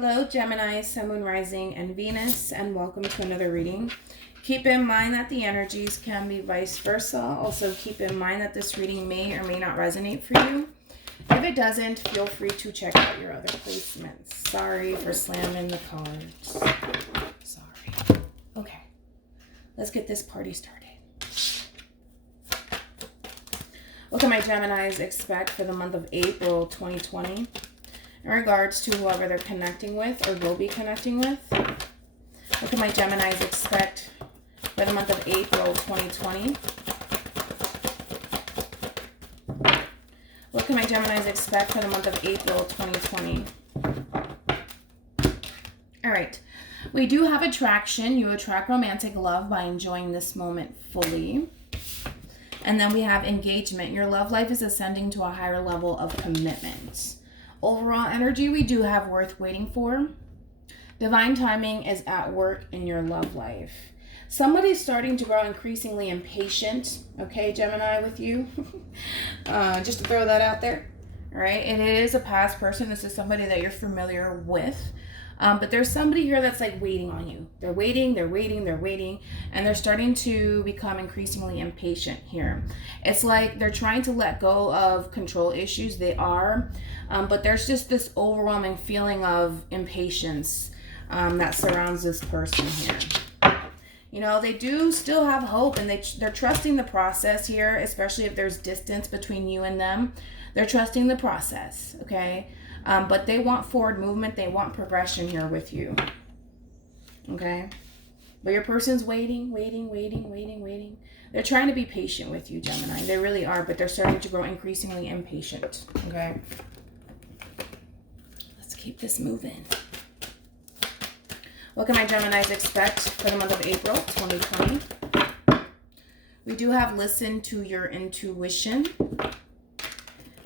Hello, Gemini, Sun, Moon, Rising, and Venus, and welcome to another reading. Keep in mind that the energies can be vice versa. Also, keep in mind that this reading may or may not resonate for you. If it doesn't, feel free to check out your other placements. Sorry for slamming the cards. Sorry. Okay, let's get this party started. What can my Geminis expect for the month of April 2020? In regards to whoever they're connecting with or will be connecting with. What can my Geminis expect for the month of April 2020? What can my Geminis expect for the month of April 2020? All right. We do have attraction. You attract romantic love by enjoying this moment fully. And then we have engagement. Your love life is ascending to a higher level of commitment. Overall energy, we do have worth waiting for. Divine timing is at work in your love life. Somebody's starting to grow increasingly impatient, okay, Gemini, with you. Just to throw that out there, all right? And it is a past person. This is somebody that you're familiar with. But there's somebody here that's like waiting on you. They're waiting, and they're starting to become increasingly impatient here. It's like they're trying to let go of control issues. They are, but there's just this overwhelming feeling of impatience that surrounds this person here. You know, they do still have hope, and they're trusting the process here, especially if there's distance between you and them. They're trusting the process, okay? But they want forward movement. They want progression here with you. Okay? But your person's waiting. They're trying to be patient with you, Gemini. They really are, but they're starting to grow increasingly impatient. Okay? Let's keep this moving. What can my Geminis expect for the month of April 2020? We do have listen to your intuition.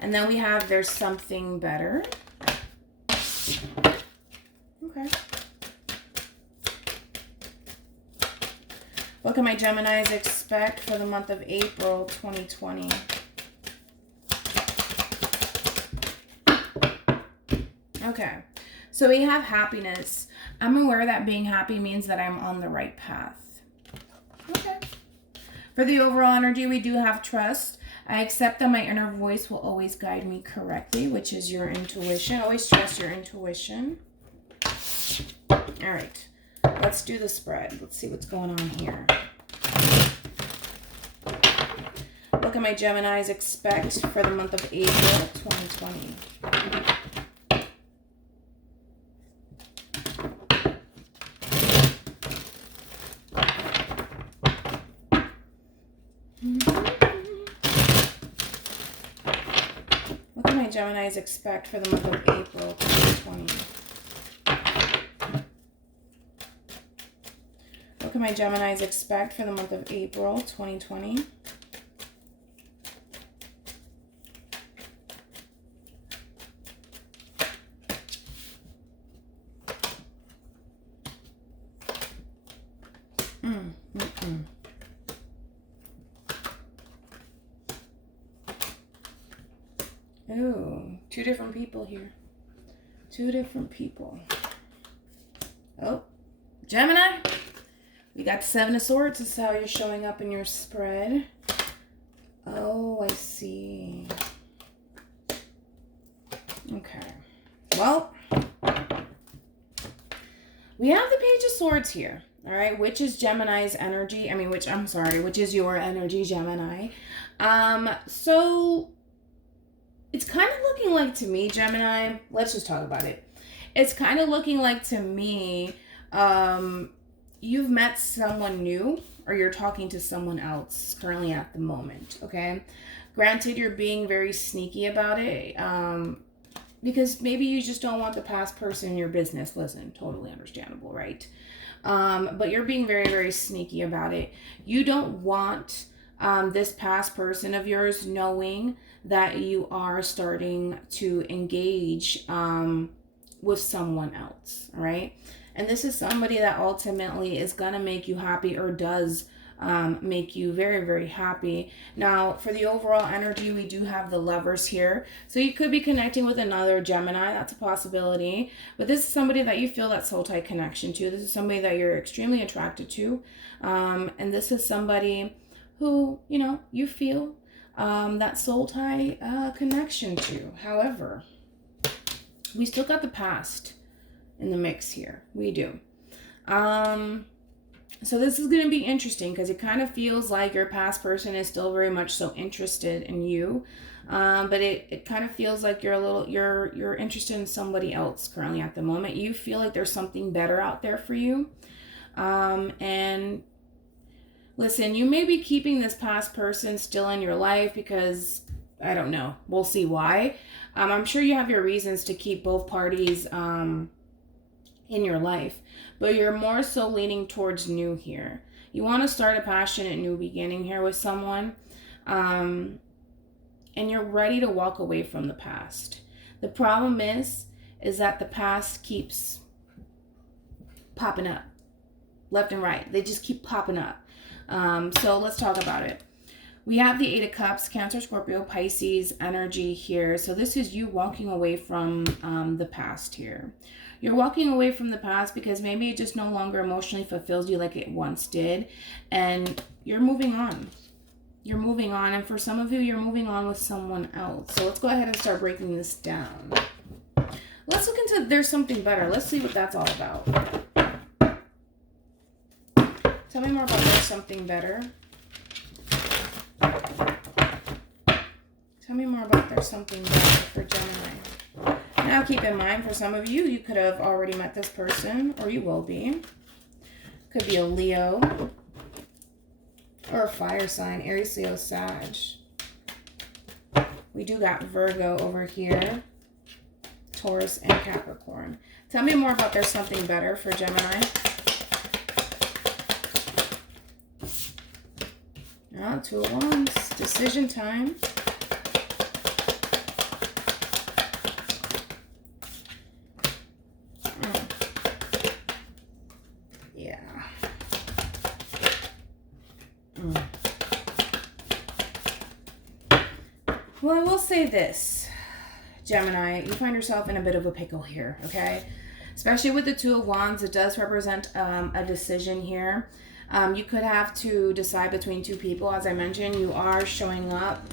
And then we have there's something better. Okay. What can my Geminis expect for the month of April 2020? Okay. So we have happiness. I'm aware that being happy means that I'm on the right path. Okay. For the overall energy, we do have trust. I accept that my inner voice will always guide me correctly, which is your intuition. Always trust your intuition. All right, let's do the spread. Let's see what's going on here. What can my Geminis expect for the month of April 2020? What can my Geminis expect for the month of April 2020? What can my Geminis expect for the month of April 2020? Ooh, two different people here. Two different people. Oh, Gemini. We got the Seven of Swords. This is how you're showing up in your spread. Oh, I see. Okay. Well, we have the Page of Swords here. All right, which is Gemini's energy. Which is your energy, Gemini. So it's kind of looking like to me, Gemini, let's just talk about it. It's kind of looking like to me, you've met someone new or you're talking to someone else currently at the moment, okay? Granted, you're being very sneaky about it because maybe you just don't want the past person in your business. Listen, totally understandable, right? But you're being very, very sneaky about it. You don't want this past person of yours knowing that you are starting to engage with someone else, all right? And this is somebody that ultimately is going to make you happy or does make you very, very happy. Now, for the overall energy, we do have the Lovers here. So you could be connecting with another Gemini. That's a possibility. But this is somebody that you feel that soul tie connection to. This is somebody that you're extremely attracted to. And this is somebody who, you know, you feel that soul tie connection to. However, we still got the past in the mix here. We do. So this is going to be interesting because it kind of feels like your past person is still very much so interested in you. But it kind of feels like you're interested in somebody else currently at the moment. You feel like there's something better out there for you. And listen, you may be keeping this past person still in your life because, I don't know, we'll see why. I'm sure you have your reasons to keep both parties in your life, but you're more so leaning towards new here. You want to start a passionate new beginning here with someone, and you're ready to walk away from the past. The problem is that the past keeps popping up left and right. They just keep popping up. So let's talk about it. We have the Eight of Cups, Cancer, Scorpio, Pisces energy here. So this is you walking away from the past here. You're walking away from the past because maybe it just no longer emotionally fulfills you like it once did. And you're moving on. You're moving on. And for some of you, you're moving on with someone else. So let's go ahead and start breaking this down. Let's look into There's Something Better. Let's see what that's all about. Tell me more about There's Something Better. Tell me more about There's Something Better for Gemini. Now, keep in mind, for some of you, you could have already met this person, or you will be. Could be a Leo, or a fire sign, Aries, Leo, Sag. We do got Virgo over here, Taurus, and Capricorn. Tell me more about There's Something Better for Gemini. Two of Wands, decision time. Well, I will say this, Gemini, you find yourself in a bit of a pickle here, okay? Especially with the Two of Wands, it does represent a decision here. You could have to decide between two people. As I mentioned, you are showing up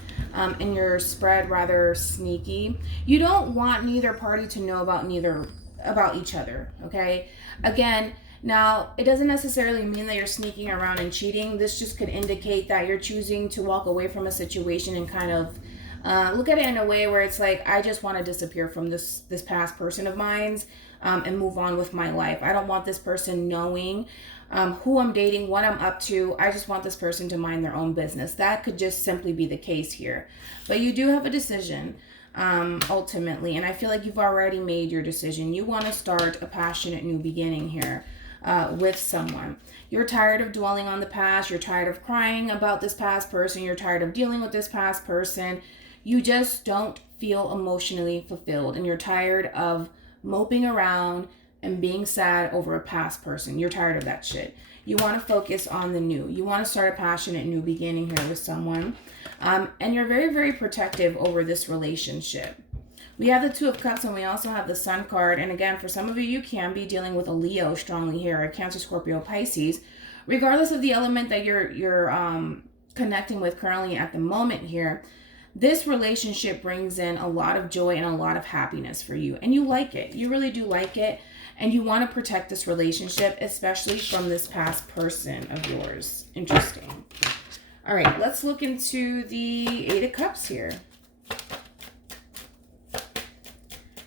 in your spread rather sneaky. You don't want neither party to know about each other, okay? Again, now, it doesn't necessarily mean that you're sneaking around and cheating. This just could indicate that you're choosing to walk away from a situation and kind of look at it in a way where it's like, I just want to disappear from this past person of mine's and move on with my life. I don't want this person knowing who I'm dating, what I'm up to. I just want this person to mind their own business. That could just simply be the case here. But you do have a decision ultimately, and I feel like you've already made your decision. You want to start a passionate new beginning here with someone. You're tired of dwelling on the past. You're tired of crying about this past person. You're tired of dealing with this past person. You just don't feel emotionally fulfilled, and you're tired of moping around and being sad over a past person. You're tired of that shit. You want to focus on the new. You want to start a passionate new beginning here with someone. And you're very, very protective over this relationship. We have the Two of Cups, and we also have the Sun card. And again, for some of you, you can be dealing with a Leo strongly here, a Cancer, Scorpio, Pisces. Regardless of the element that you're connecting with currently at the moment here, this relationship brings in a lot of joy and a lot of happiness for you. And you like it. You really do like it. And you want to protect this relationship, especially from this past person of yours. Interesting. All right, let's look into the Eight of Cups here.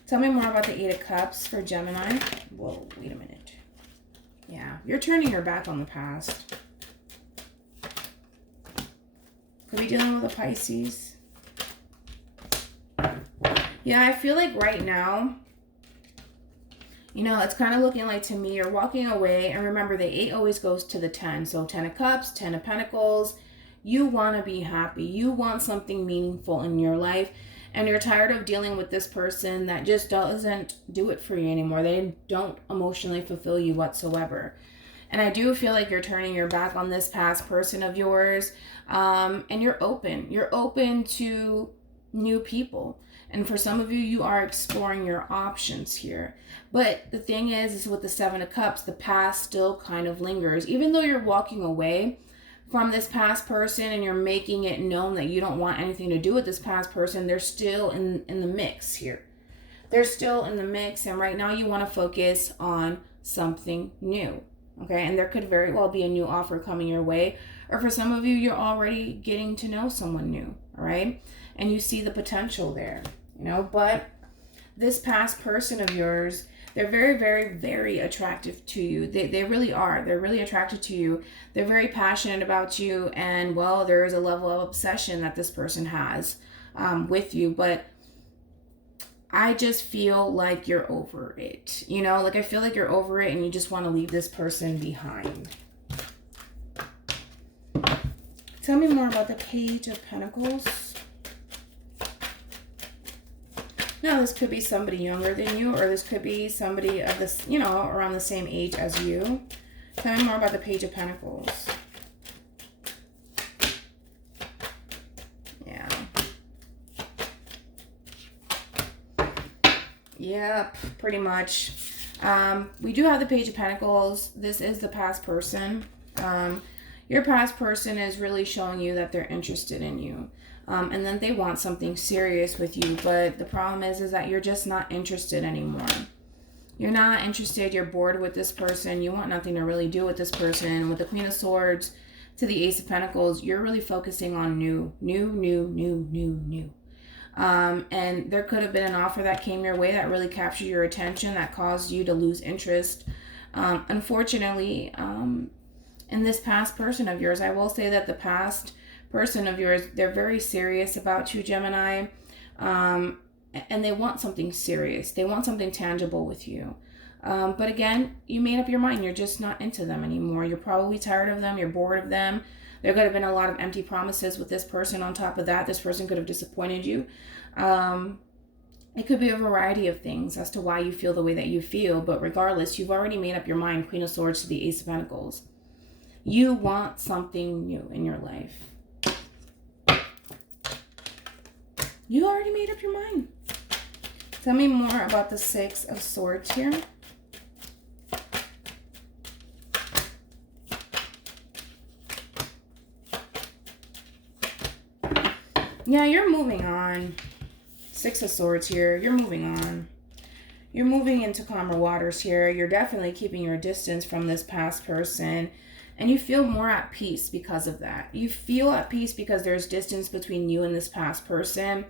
Tell me more about the Eight of Cups for Gemini. Whoa, wait a minute. Yeah, you're turning your back on the past. Could be dealing with a Pisces. Yeah, I feel like right now, you know, it's kind of looking like to me you're walking away. And remember, the 8 always goes to the 10. So 10 of Cups, 10 of Pentacles. You want to be happy. You want something meaningful in your life. And you're tired of dealing with this person that just doesn't do it for you anymore. They don't emotionally fulfill you whatsoever. And I do feel like you're turning your back on this past person of yours. And you're open. You're open to new people. And for some of you, you are exploring your options here. But the thing is with the Seven of Cups, the past still kind of lingers. Even though you're walking away from this past person and you're making it known that you don't want anything to do with this past person, they're still in the mix here. They're still in the mix. And right now you want to focus on something new. Okay, and there could very well be a new offer coming your way. Or for some of you, you're already getting to know someone new. All right, and you see the potential there. But this past person of yours, they're very, very, very attractive to you. They really are. They're really attracted to you. They're very passionate about you. And, well, there is a level of obsession that this person has with you. But I just feel like you're over it. Like I feel like you're over it and you just want to leave this person behind. Tell me more about the Page of Pentacles. Now, this could be somebody younger than you, or this could be somebody of this, around the same age as you. Tell me more about the Page of Pentacles. Yeah. Yep, pretty much. We do have the Page of Pentacles. This is the past person. Your past person is really showing you that they're interested in you. And then they want something serious with you. But the problem is that you're just not interested anymore. You're not interested. You're bored with this person. You want nothing to really do with this person. With the Queen of Swords to the Ace of Pentacles, you're really focusing on new. And there could have been an offer that came your way that really captured your attention, that caused you to lose interest. Unfortunately, in this past person of yours, I will say that the past person of yours, they're very serious about you, Gemini, and they want something serious. They want something tangible with you. But again, you made up your mind. You're just not into them anymore. You're probably tired of them. You're bored of them. There could have been a lot of empty promises with this person. On top of that, this person could have disappointed you. It could be a variety of things as to why you feel the way that you feel. But regardless, you've already made up your mind. Queen of Swords to the Ace of Pentacles. You want something new in your life. You already made up your mind. Tell me more about the Six of Swords here. Yeah, you're moving on. Six of Swords here. You're moving on. You're moving into calmer waters here. You're definitely keeping your distance from this past person. And you feel more at peace because of that. You feel at peace because there's distance between you and this past person.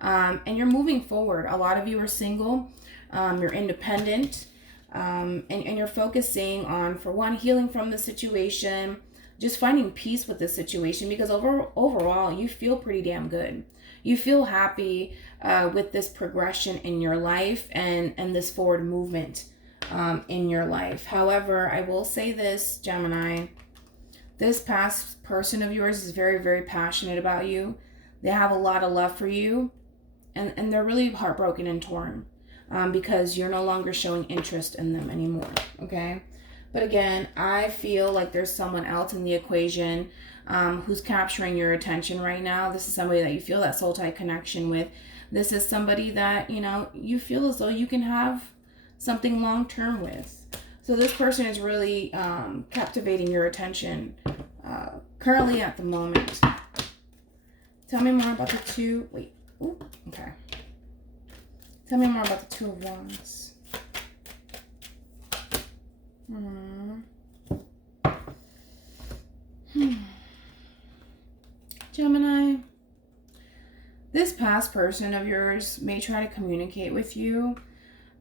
And you're moving forward. A lot of you are single. You're independent. And you're focusing on, for one, healing from the situation. Just finding peace with the situation. Because overall, you feel pretty damn good. You feel happy with this progression in your life and this forward movement in your life. However, I will say this, Gemini, this past person of yours is very, very passionate about you. They have a lot of love for you, and they're really heartbroken and torn because you're no longer showing interest in them anymore, okay? But again, I feel like there's someone else in the equation who's capturing your attention right now. This is somebody that you feel that soul tie connection with. This is somebody that, you feel as though you can have something long-term with. So this person is really captivating your attention currently at the moment. Tell me more about the two. Wait. Ooh, okay. Tell me more about the Two of Wands. Gemini, this past person of yours may try to communicate with you,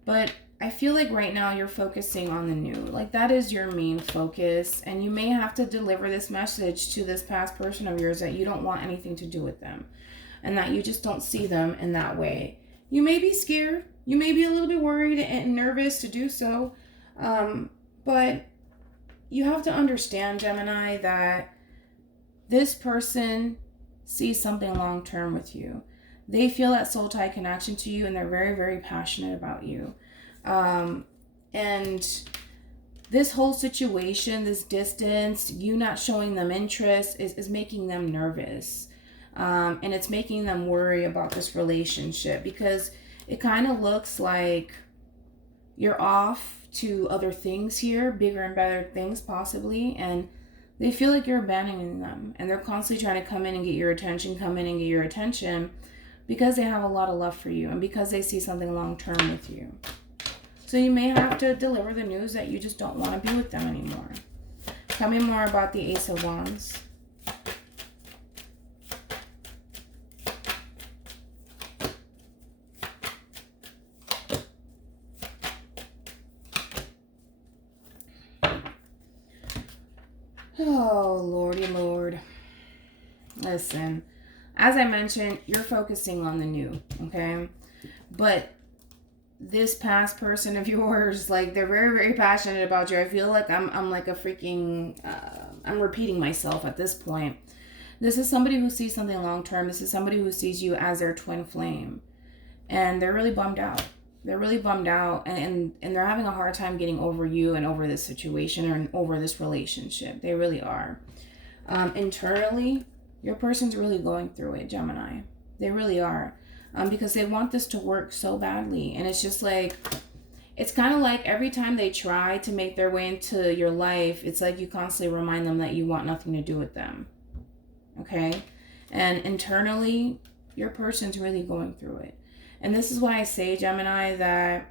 but I feel like right now you're focusing on the new. Like that is your main focus, and you may have to deliver this message to this past person of yours that you don't want anything to do with them and that you just don't see them in that way. You may be scared. You may be a little bit worried and nervous to do so, but you have to understand, Gemini, that this person sees something long-term with you. They feel that soul tie connection to you, and they're very, very passionate about you. And this whole situation, this distance, you not showing them interest is making them nervous. And it's making them worry about this relationship because it kind of looks like you're off to other things here, bigger and better things possibly, and they feel like you're abandoning them, and they're constantly trying to come in and get your attention, because they have a lot of love for you and because they see something long term with you. So you may have to deliver the news that you just don't want to be with them anymore. Tell me more about the Ace of Wands. Oh, Lordy Lord. Listen, as I mentioned, you're focusing on the new, okay? But this past person of yours, like, they're very, very passionate about you. I feel like I'm like a freaking, I'm repeating myself at this point. This is somebody who sees something long term. This is somebody who sees you as their twin flame. And they're really bummed out. They're really bummed out, and they're having a hard time getting over you and over this situation or over this relationship. They really are. Internally, your person's really going through it, Gemini. They really are. Because they want this to work so badly. And it's just like, it's kind of like every time they try to make their way into your life, it's like you constantly remind them that you want nothing to do with them. Okay? And internally, your person's really going through it. And this is why I say, Gemini, that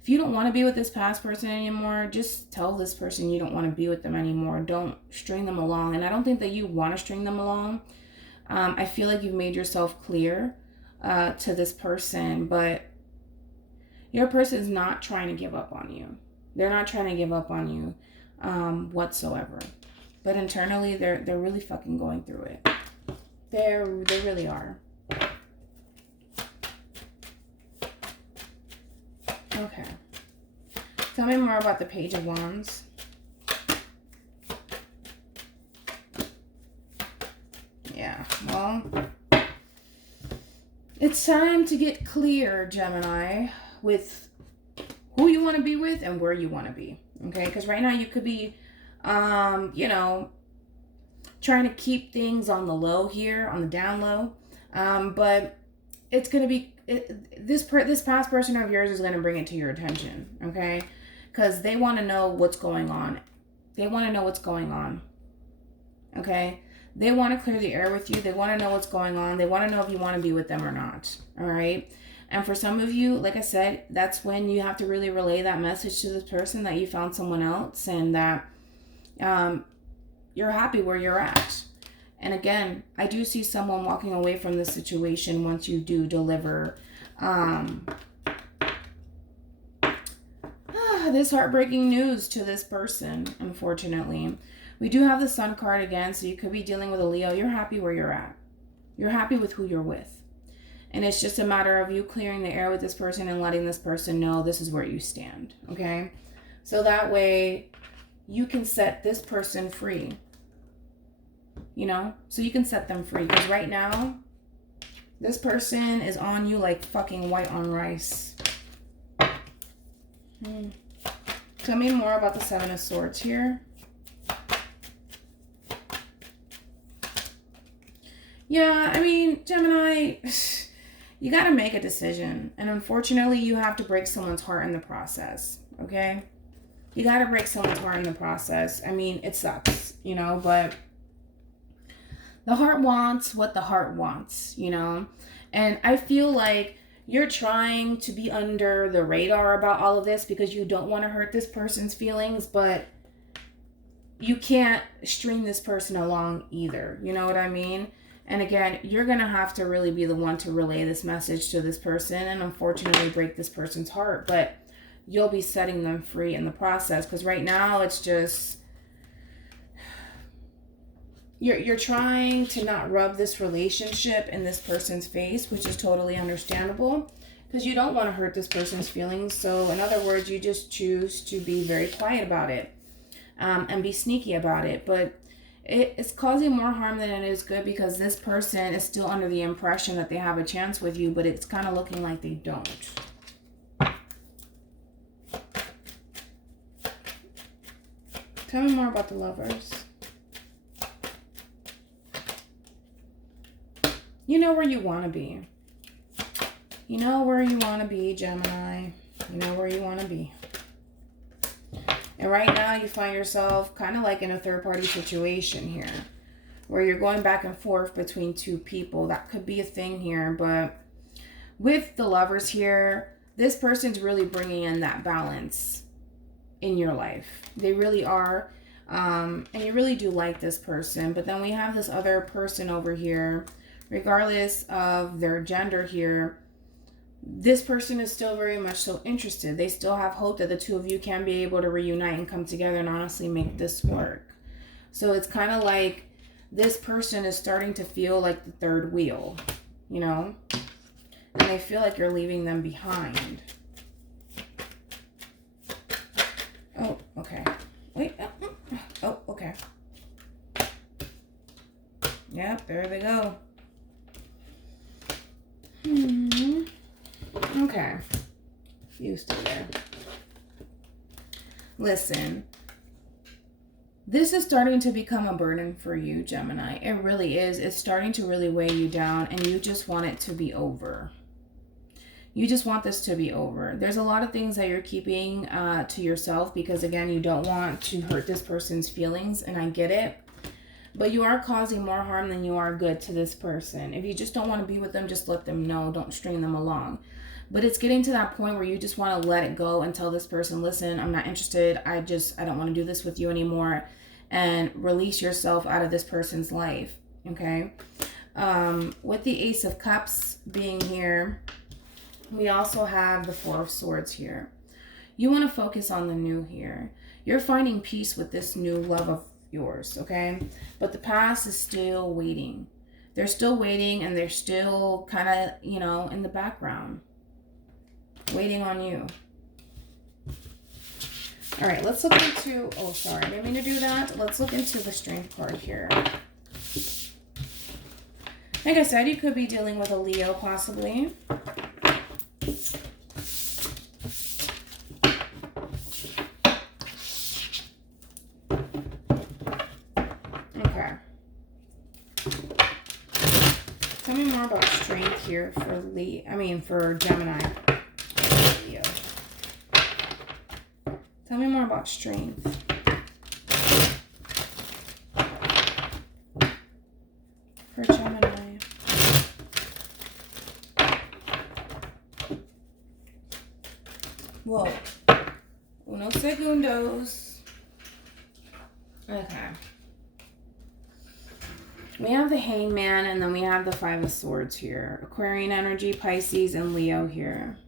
if you don't want to be with this past person anymore, just tell this person you don't want to be with them anymore. Don't string them along. And I don't think that you want to string them along. I feel like you've made yourself clear to this person, but your person is not trying to give up on you. They're not trying to give up on you whatsoever. But internally, they're really fucking going through it. They really are. Okay. Tell me more about the Page of Wands. Yeah, well, it's time to get clear, Gemini, with who you want to be with and where you want to be. Okay? Because right now you could be, trying to keep things on the low here, on the down low. But it's going to be, this past person of yours is going to bring it to your attention, okay? Because they want to know what's going on. They want to know what's going on, okay? They want to clear the air with you. They want to know what's going on. They want to know if you want to be with them or not, all right? And for some of you, like I said, that's when you have to really relay that message to this person that you found someone else and that you're happy where you're at. And again, I do see someone walking away from this situation once you do deliver this heartbreaking news to this person, unfortunately. We do have the Sun card again, so you could be dealing with a Leo. You're happy where you're at. You're happy with who you're with. And it's just a matter of you clearing the air with this person and letting this person know this is where you stand, okay? So that way you can set this person free. So you can set them free. Because right now, this person is on you like fucking white on rice. Tell me more about the Seven of Swords here. Yeah, I mean, Gemini, you got to make a decision. And unfortunately, you have to break someone's heart in the process, okay? You got to break someone's heart in the process. I mean, it sucks, but the heart wants what the heart wants, And I feel like you're trying to be under the radar about all of this because you don't want to hurt this person's feelings, but you can't string this person along either. You know what I mean? And again, you're going to have to really be the one to relay this message to this person and unfortunately break this person's heart. But you'll be setting them free in the process because right now it's just... You're trying to not rub this relationship in this person's face, which is totally understandable because you don't want to hurt this person's feelings. So in other words, you just choose to be very quiet about it and be sneaky about it. But it's causing more harm than it is good because this person is still under the impression that they have a chance with you, but it's kind of looking like they don't. Tell me more about the Lovers. You know where you want to be. You know where you want to be, Gemini. You know where you want to be. And right now you find yourself kind of like in a third-party situation here, where you're going back and forth between two people. That could be a thing here, but with the Lovers here, this person's really bringing in that balance in your life. They really are. And you really do like this person. But then we have this other person over here, regardless of their gender here. This person is still very much so interested. They still have hope that the two of you can be able to reunite and come together and honestly make this work. So it's kind of like this person is starting to feel like the third wheel, you know? And they feel like you're leaving them behind. Oh, okay. Wait. Oh, okay. Yep, there they go. Okay. You stay there. Listen. This is starting to become a burden for you, Gemini. It really is. It's starting to really weigh you down, and you just want it to be over. You just want this to be over. There's a lot of things that you're keeping to yourself because, again, you don't want to hurt this person's feelings, and I get it. But you are causing more harm than you are good to this person. If you just don't want to be with them, just let them know. Don't string them along. But it's getting to that point where you just want to let it go and tell this person, listen, I'm not interested. I don't want to do this with you anymore. And release yourself out of this person's life. Okay? With the Ace of Cups being here, we also have the Four of Swords here. You want to focus on the new here. You're finding peace with this new love of yours, okay? But the past is still waiting. They're still waiting, and they're still kind of, you know, in the background. Waiting on you. All right, let's look into... Oh, sorry. I didn't mean to do that. Let's look into the Strength card here. Like I said, you could be dealing with a Leo, possibly. Okay. Tell me more about Strength here for Gemini. Leo. Tell me more about Strength. For Gemini. Whoa. Unos segundos. Okay. We have the Hangman, and then we have the Five of Swords here. Aquarian energy, Pisces, and Leo here.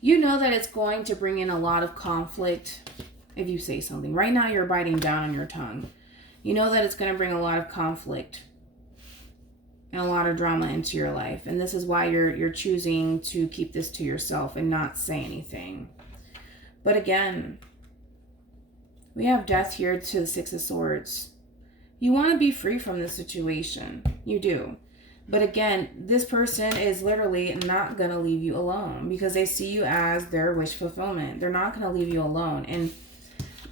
You know that it's going to bring in a lot of conflict if you say something. Right now, you're biting down on your tongue. You know that it's going to bring a lot of conflict and a lot of drama into your life. And this is why you're choosing to keep this to yourself and not say anything. But again, we have Death here to the Six of Swords. You want to be free from this situation. You do. But again, this person is literally not going to leave you alone because they see you as their wish fulfillment. They're not going to leave you alone. And,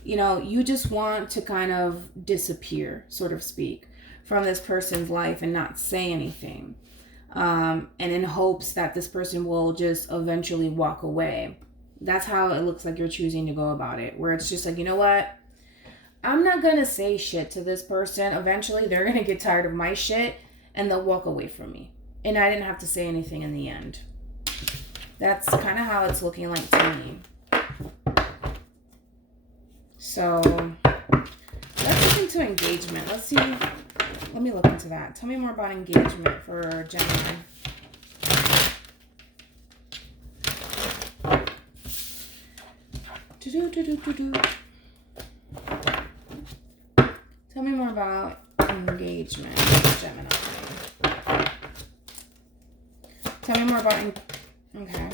you know, you just want to kind of disappear, so to speak, from this person's life and not say anything. And in hopes that this person will just eventually walk away. That's how it looks like you're choosing to go about it. Where it's just like, you know what? I'm not going to say shit to this person. Eventually, they're going to get tired of my shit. And they'll walk away from me. And I didn't have to say anything in the end. That's kind of how it's looking like to me. So, let's look into engagement. Let's see. Let me look into that. Tell me more about engagement for Gemini. Tell me more about engagement, Gemini. Tell me more about... Okay.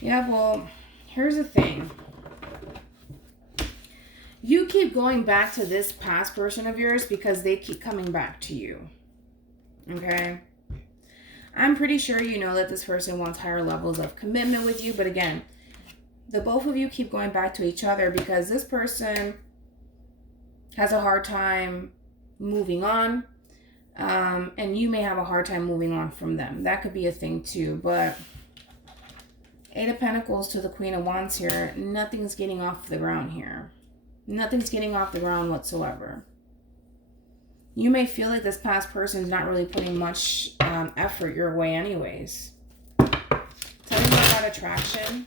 Yeah, well, here's the thing. You keep going back to this past person of yours because they keep coming back to you. Okay? I'm pretty sure you know that this person wants higher levels of commitment with you. But again, the both of you keep going back to each other because this person has a hard time moving on. And you may have a hard time moving on from them. That could be a thing too. But Eight of Pentacles to the Queen of Wands here. Nothing's getting off the ground here. Nothing's getting off the ground whatsoever. You may feel like this past person is not really putting much effort your way anyways. Tell me more about attraction.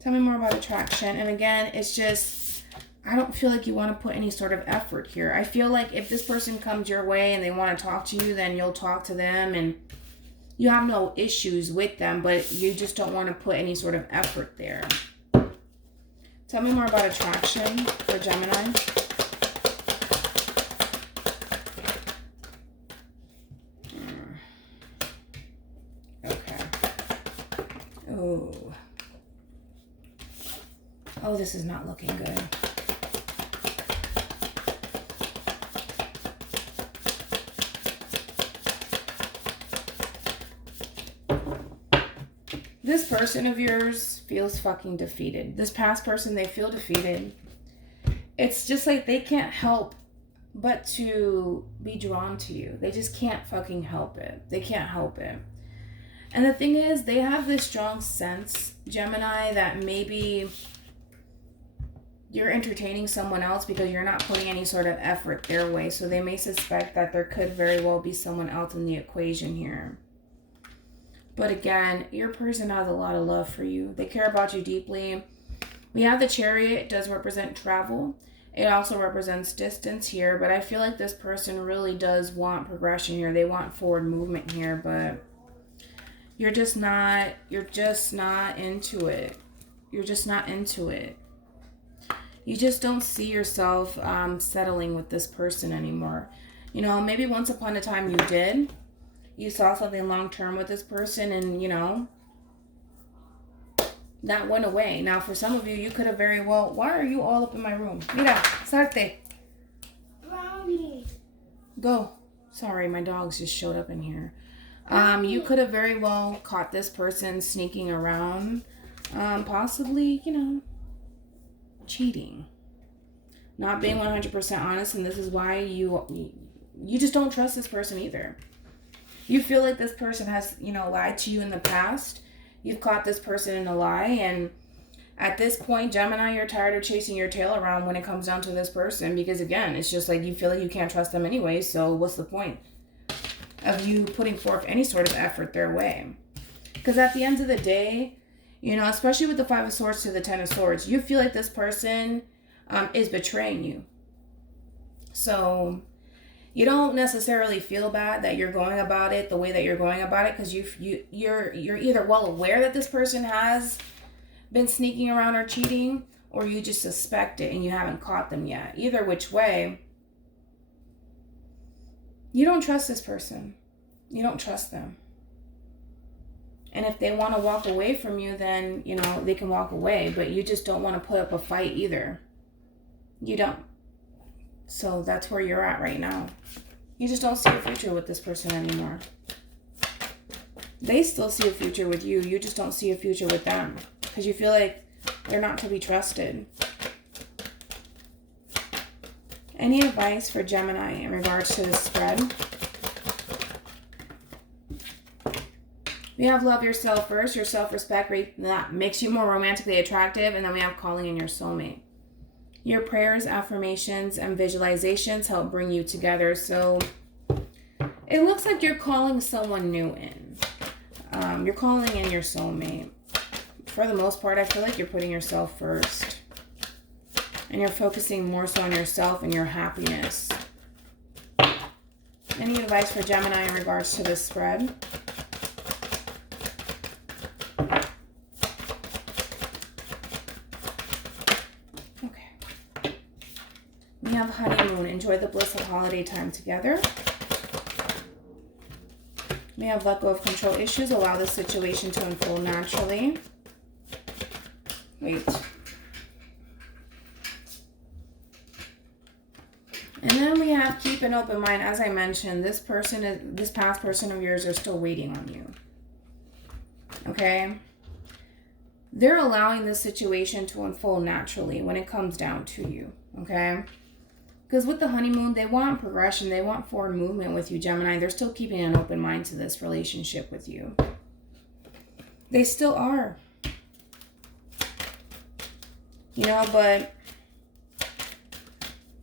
Tell me more about attraction. And again, it's just, I don't feel like you want to put any sort of effort here. I feel like if this person comes your way and they want to talk to you, then you'll talk to them and you have no issues with them, but you just don't want to put any sort of effort there. Tell me more about attraction for Gemini. Okay. Oh. Oh, this is not looking good. This person of yours feels fucking defeated. This past person, they feel defeated. It's just like they can't help but to be drawn to you. They just can't fucking help it. They can't help it. And the thing is, they have this strong sense, Gemini, that maybe you're entertaining someone else because you're not putting any sort of effort their way. So they may suspect that there could very well be someone else in the equation here. But again, your person has a lot of love for you. They care about you deeply. We have the Chariot. It does represent travel. It also represents distance here. But I feel like this person really does want progression here. They want forward movement here. But you're just not into it. You're just not into it. You just don't see yourself settling with this person anymore. You know, maybe once upon a time you did. You saw something long-term with this person and, you know, that went away. Now, for some of you, you could have very well... Why are you all up in my room? Mira, salte. Brownie. Go. Sorry, my dogs just showed up in here. You could have very well caught this person sneaking around. Possibly, you know, cheating. Not being 100% honest, and this is why you just don't trust this person either. You feel like this person has, you know, lied to you in the past. You've caught this person in a lie. And at this point, Gemini, you're tired of chasing your tail around when it comes down to this person. Because, again, it's just like you feel like you can't trust them anyway. So what's the point of you putting forth any sort of effort their way? Because at the end of the day, you know, especially with the Five of Swords to the Ten of Swords, you feel like this person is betraying you. So you don't necessarily feel bad that you're going about it the way that you're going about it, because you're either well aware that this person has been sneaking around or cheating, or you just suspect it and you haven't caught them yet. Either which way, you don't trust this person. You don't trust them. And if they want to walk away from you, then, you know, they can walk away, but you just don't want to put up a fight either. You don't. So that's where you're at right now. You just don't see a future with this person anymore. They still see a future with you. You just don't see a future with them because you feel like they're not to be trusted. Any advice for Gemini in regards to this spread? We have love yourself first, your self-respect that makes you more romantically attractive, and then we have calling in your soulmate. Your prayers, affirmations, and visualizations help bring you together. So it looks like you're calling someone new in. You're calling in your soulmate. For the most part, I feel like you're putting yourself first. And you're focusing more so on yourself and your happiness. Any advice for Gemini in regards to this spread? We have honeymoon. Enjoy the bliss of holiday time together. We have let go of control issues. Allow the situation to unfold naturally. Wait. And then we have keep an open mind. As I mentioned, this past person of yours are still waiting on you. Okay? They're allowing this situation to unfold naturally when it comes down to you. Okay? Because with the honeymoon, they want progression. They want forward movement with you, Gemini. They're still keeping an open mind to this relationship with you. They still are. You know, but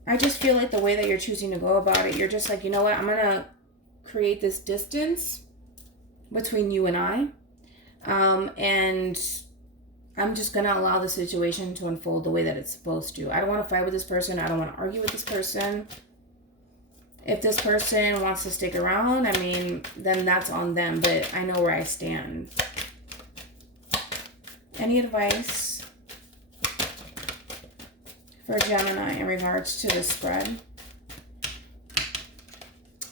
I just feel like the way that you're choosing to go about it, you're just like, you know what? I'm going to create this distance between you and I. And I'm just going to allow the situation to unfold the way that it's supposed to. I don't want to fight with this person. I don't want to argue with this person. If this person wants to stick around, I mean, then that's on them. But I know where I stand. Any advice for Gemini in regards to the spread?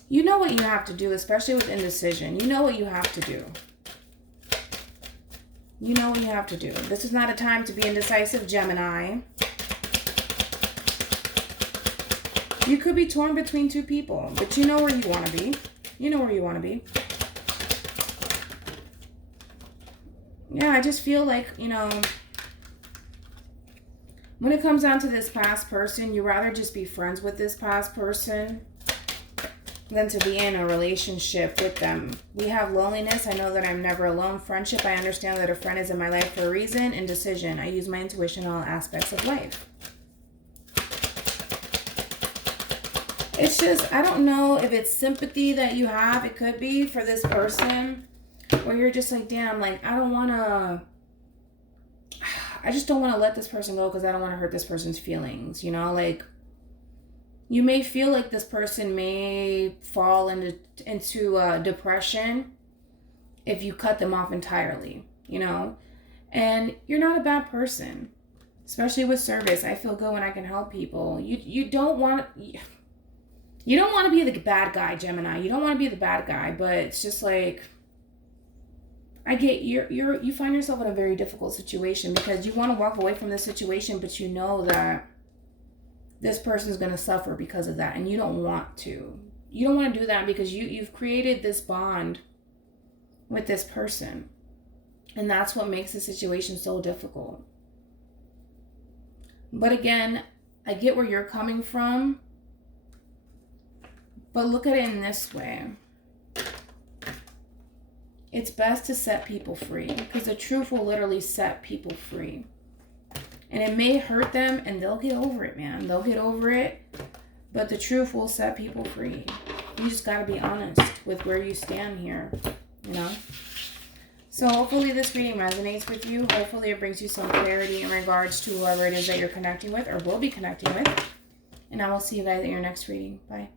You know what you have to do, especially with indecision. You know what you have to do. You know what you have to do. This is not a time to be indecisive, Gemini. You could be torn between two people, but you know where you want to be. You know where you want to be. Yeah, I just feel like, you know, when it comes down to this past person, you'd rather just be friends with this past person than to be in a relationship with them. We have loneliness. I know that I'm never alone. Friendship. I understand that a friend is in my life for a reason. Indecision. I use my intuition in all aspects of life. It's just, I don't know if it's sympathy that you have. It could be for this person where you're just like, damn, like, I just don't want to let this person go because I don't want to hurt this person's feelings, you know? Like, you may feel like this person may fall into depression if you cut them off entirely, you know? And you're not a bad person, especially with service. I feel good when I can help people. You don't want to be the bad guy, Gemini. You don't want to be the bad guy, but it's just like, I get you find yourself in a very difficult situation because you want to walk away from this situation, but you know that this person is going to suffer because of that, and you don't want to. You don't want to do that because you've created this bond with this person, and that's what makes the situation so difficult. But again, I get where you're coming from, but look at it in this way. It's best to set people free because the truth will literally set people free. And it may hurt them and they'll get over it, man. They'll get over it. But the truth will set people free. You just got to be honest with where you stand here, you know? So hopefully this reading resonates with you. Hopefully it brings you some clarity in regards to whoever it is that you're connecting with or will be connecting with. And I will see you guys at your next reading. Bye.